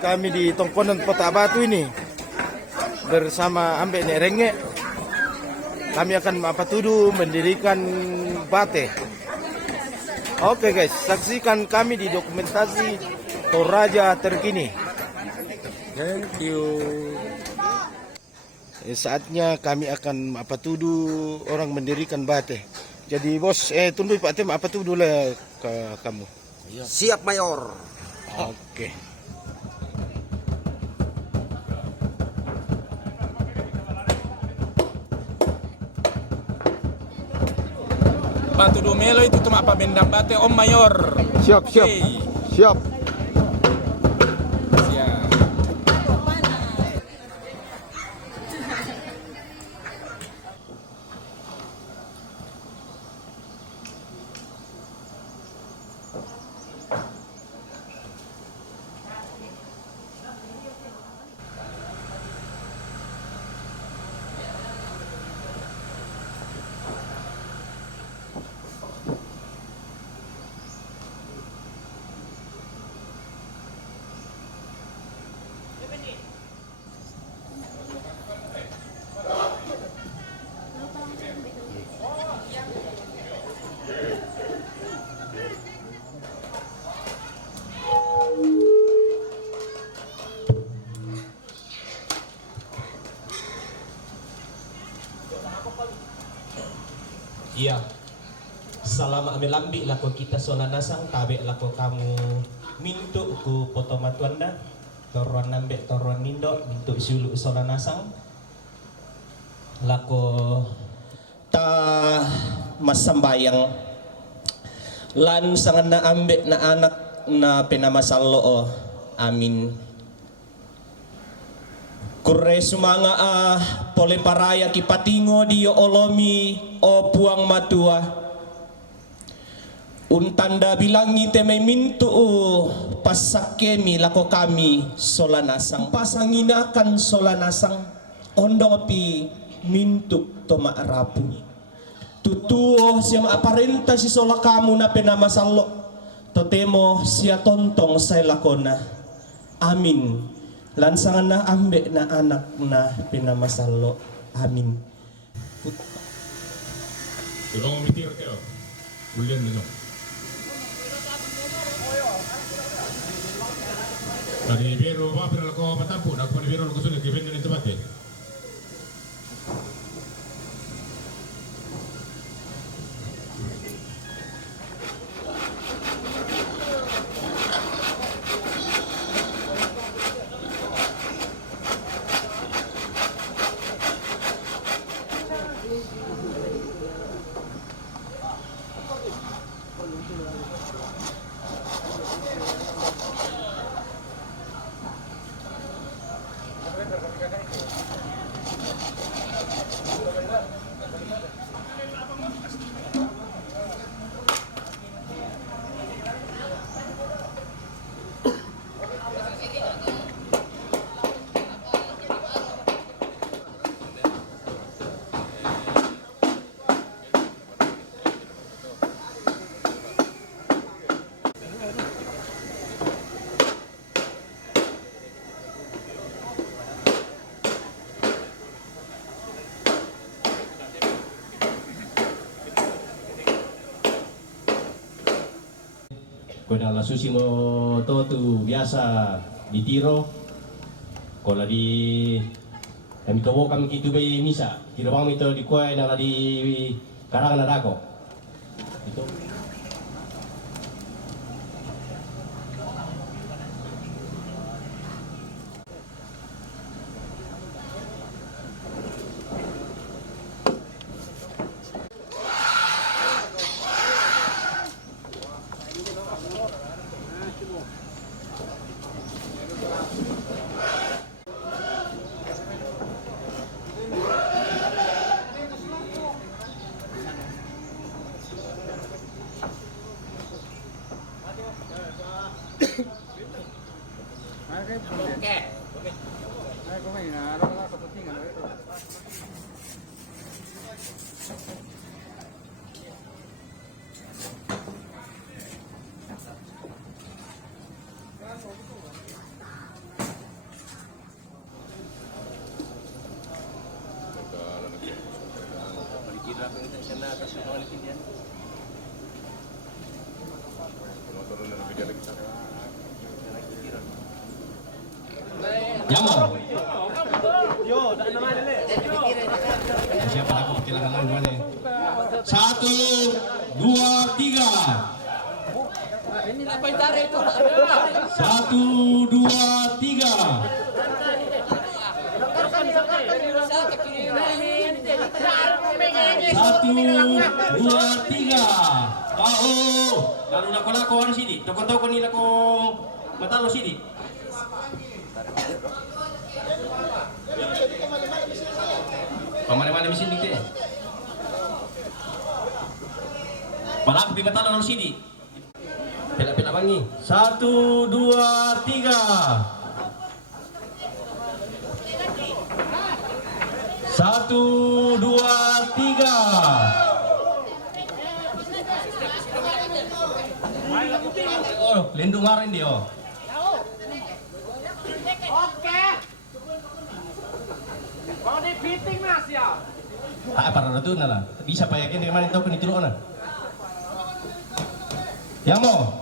kami di Tongkonan Kota Batu ini bersama Ambek Nek Renge. Kami akan mendirikan bate. Oke guys, saksikan kami di dokumentasi Toraja terkini. Thank you. Saatnya kami akan orang mendirikan bate. Jadi bos, tunduk Pak Tem, lah ke kamu. Siap Mayor. Oke. Batu Dumelo itu cuma apa bendam bate Om Mayor. Siap. Hey. Siap. Siap. Iya. Selama ambil lambi lako kita solanasang tabe lako kamu mintu ku poto matuanda toruan nambe toruan nindo mintu sulu solanasang lako ta masambayang lan sangan na ambe na anak na penamasalo amin. Kure sumanga pole paraya kipatingo dio olomi o puang matua untanda bilangi teme mintu pasakemi lako kami solanasang pasanginakan solanasang ondopi mintu toma rapu tutuo siya aparenta si sola kamu na penamasalo totemo siya tontong say lakona amin. Lansangan na ambe na anak na pinamasalo. Amin. Tulong umitir kayo. Ulian ninyo. Tadi biro ba pero ko matampo na ko ni biro ko sulit given nito bate. Kena susi mo to tu biasa ditiro. Kalau di kami tahu kami gitu bayi misa. Tiro bang itu di kuai nang di karangan adako. Itu. Yamo. Siapa aku kehilangan lawan mana? 1, 2, 3. 1, 2, 3. 1, 2, 3. Oh, lalu lako ano sini? Toko nila ko matalo sini. Pamana-mana mesin dikte. Palak pi matalo lalu sini. Pela-pela bangi. 1, 2, 3. 1, 2, 3. Oh, lindung ngarin dia. Oh. Para na doon na lang. Bisa pa yakin naman ito kunituloan na. Yang mo.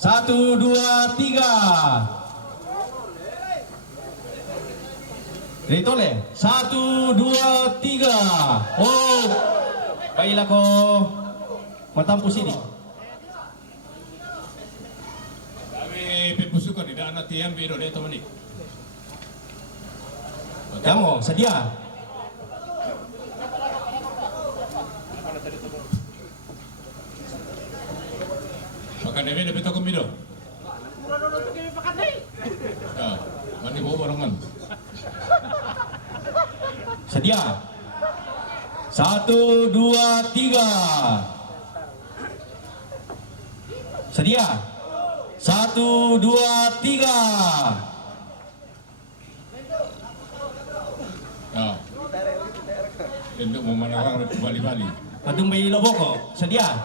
1, 2, 3. Dito le. 1, 2, 3. Oh. Baila ko matampu sini. Kami pembusukan di anak tiang biro deh teman ini. Yang mo, sedia. Makan demi lebih takut biro. Ya, mandi bawa barengan. Sedia. 1, 2, 3. Sedia. 1, 2, 3. Ya. Untuk memenangkan Bali-Bali. Patung bayi loboko. Sedia.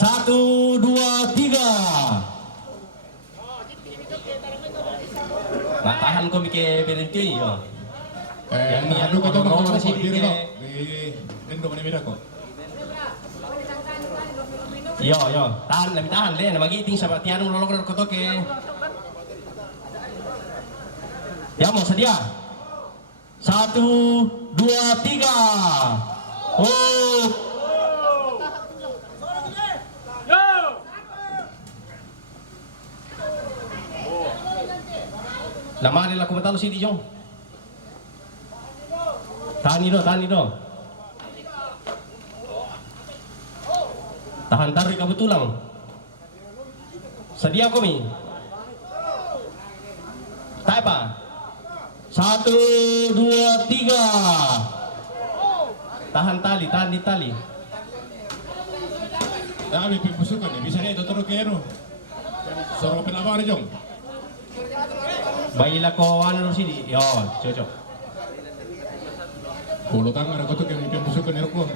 1, 2, 3. Nah, tahan ko mikir berhenti yo. Yang ni anu kata orang orang masih sini mikir. di Indo mana beda kok. Yo, tahan, lebih tahan le. Nama giting sama tiang lolok ko toke. Ya mau sedia. 1, 2, 3. Oh. Lama nila kumatalo si Dijong. Tahan do. Tahan tarik kebetulan. Sedia kami. Tak apa. 1, 2, 3. Tahan di tali. Kami pembusukan nih bisa nih tutur ke anu. Soro penabang jong. Bayilah ko ano sini. Yo, cocok. Puluh tangan ada kotor yang pembusukan nih ko.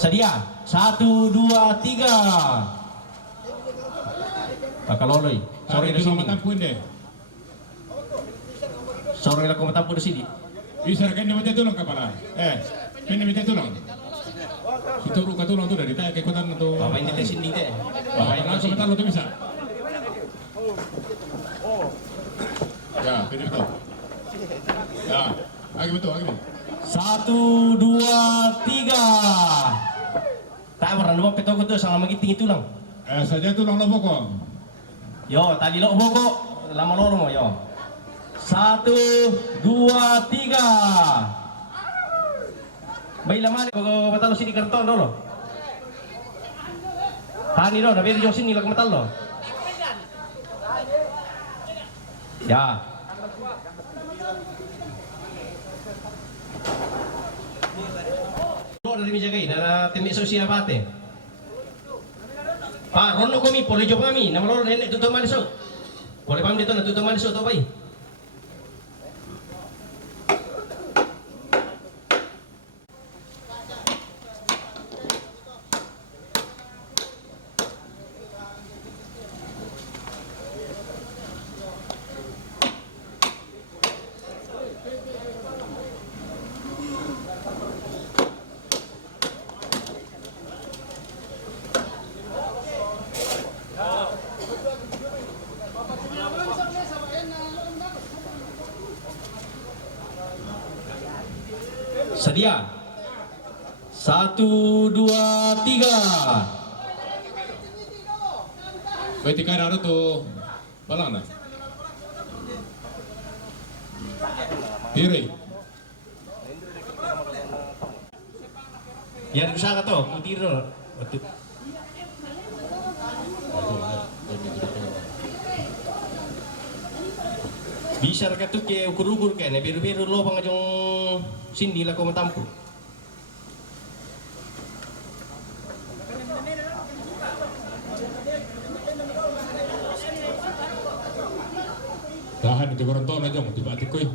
Sedia. 1, 2, 3. Pakaloloy. Sorry Itu di sini. nama tampuin deh. Sorry lah ko matampo di sini. Bisa kan dia minta tolong kepala. Ini minta tolong. Itu luka tolong tuh dari tanya keikutan untuk. Bapak ini tesin ding teh. Bapak yang langsung mental tuh bisa. Ya, ini betul. Ya, lagi betul. 1, 2, 3. Tak pernah lupa petoko tuh sama magiting itu lang. Saja tulang lobo kok. Yo, tadi lo boko lama loro mo yo. 1, 2, 3. Bayi lama ni bago matalo sini karton dolo. Tani do, nabi di sini lagu matalo. Ya. Lo dari mijagai dara temik sosial pate. Pak, rono kami, boleh jawab kami. Nama loro nenek tutup manis so. Boleh paham dito na tutup manis so to bay. Sedia. 1, 2, 3. Baik, tika ada tuh. Balang na. Diri. Yan bisa ka to, tiro. Bisa ka to ke ukur-ukur ke ne biru-biru lo pangajong sindi la ko matampo. Tahan itu kurang tahu aja mau tiba-tiba koy.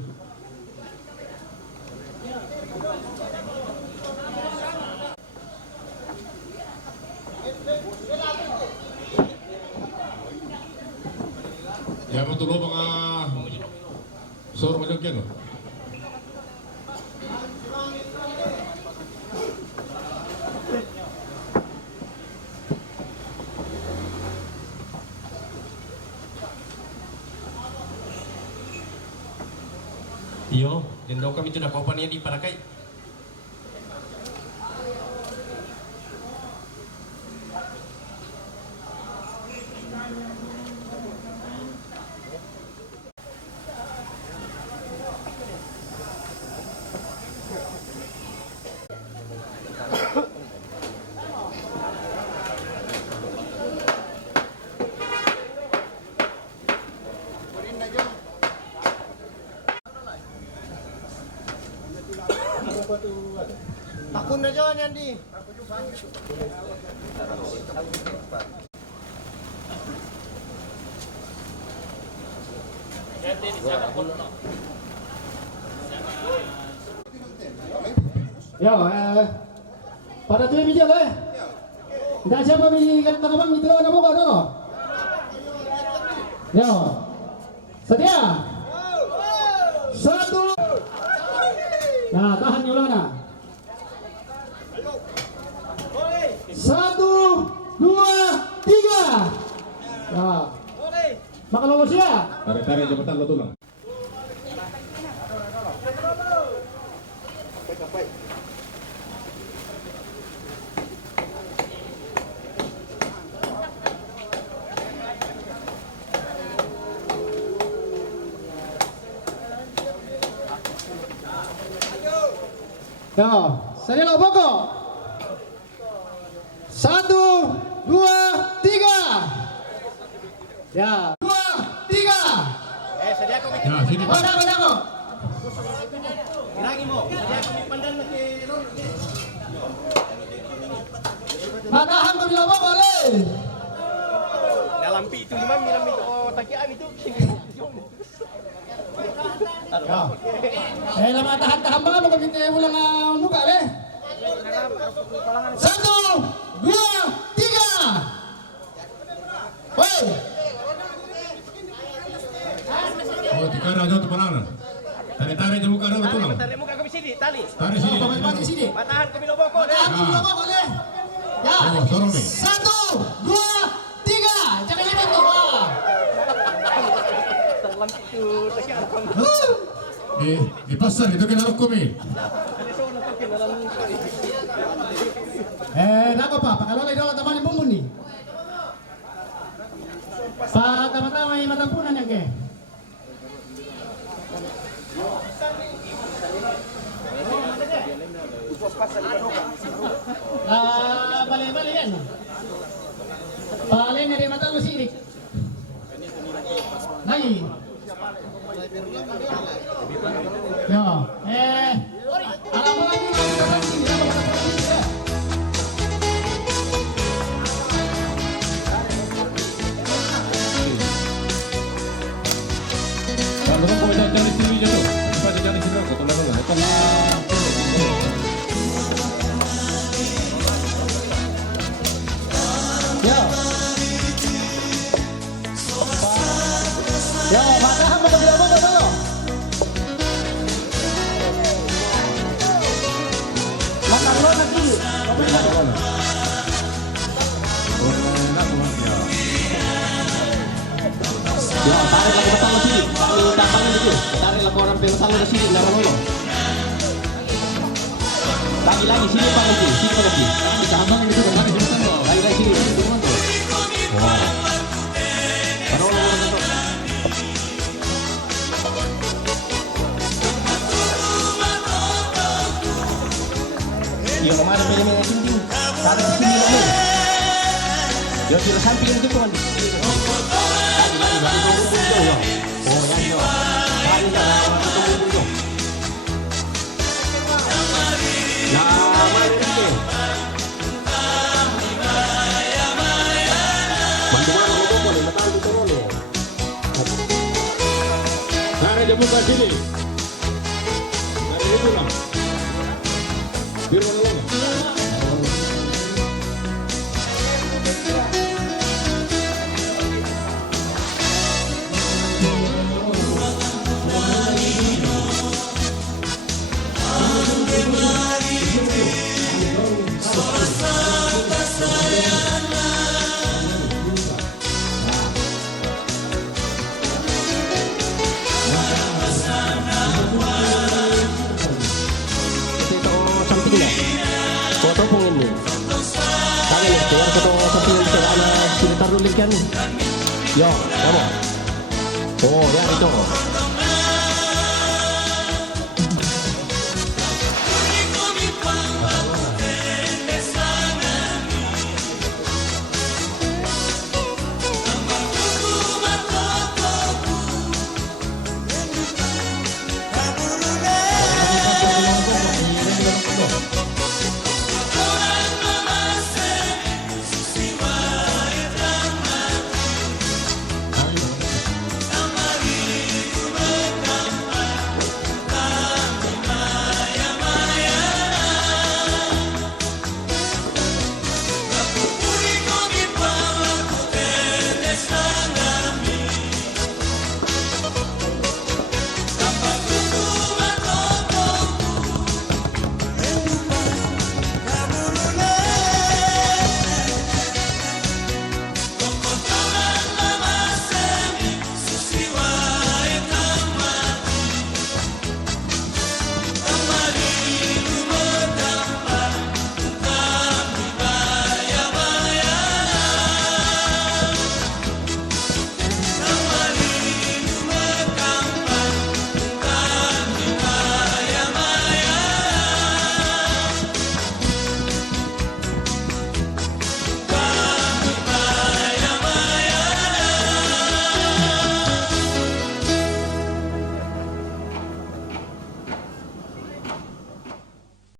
Ya mau tuh lo mga sor macam kian lo. Iyo, dan daw kami sudah kaupannya di Parakai. Takun na dyan, Yandy. Yo, pada tuh bijak eh. Dah siapa bikin abang itu nama kau dulu. Yo, sedia. 1. Nah, tahan Yolana. 1, 2, 3. Ya. Makan lolos ya. Tarik-tarik jembatan lo tulang. Ya, saya lo pokok. 1, 2, 3. Ya, 2, 3. Ya, sini. Oh, dago. Matahan kami lo pokok le. Dalam pi itu gimana minum itu takian itu. Ya. Lama tahan banget lo kami ulang muka le. 1, 2, 3. Woi. Oh, tika ada tuh balang na. Tarik-tarik jemu muka lo tulang. Tarik muka kami sini, tali. Tarik sini. Kau main di sini. Matahan kami lo boko. Matahan kami lo pokok le. Ya. Oh, sorong nih. 1, 2, 3. Jangan lipat tuh. Dalam itu takian. Di pasar itu kena rokok mi. Nako pa, pakalala ito ang tamang bumbun ni. Pa tama-tama yung matampunan yan ke. Bali yan. Bali na rin matalo sirik. Nay. Yo, alam mo lagi. Kalau kamu mau jalan sini aja tuh. Pada jalan sini aku tulang lo. Yo, matahan mo kabila mo dulu. Makan lo lagi. Ya, tarik lagi petang lo sini. Kami datangin itu. Tarik lagi orang petang lo sini. Jangan lo. Lagi sini Pak Nanti. Sini Pak Nanti. Kita abang ini sudah mana jembatan lo. Lagi sini. Turun tuh. Wah. Taruh lo. Iya kemana pilih yang tinggi. Taruh di sini lo. Yo sila samping itu kan. Lagi tunggu yo. Oh ya yo. Lagi tunggu yo. Ya, mari deh. Bantuan lo boleh makan itu lo. Tarik jemput ke sini. Tarik itu lah. Biru lo. Foto pun ini. Kali ni, biar foto samping bisa ada sini taruh link kan. Yo, kamu. Oh, ya itu.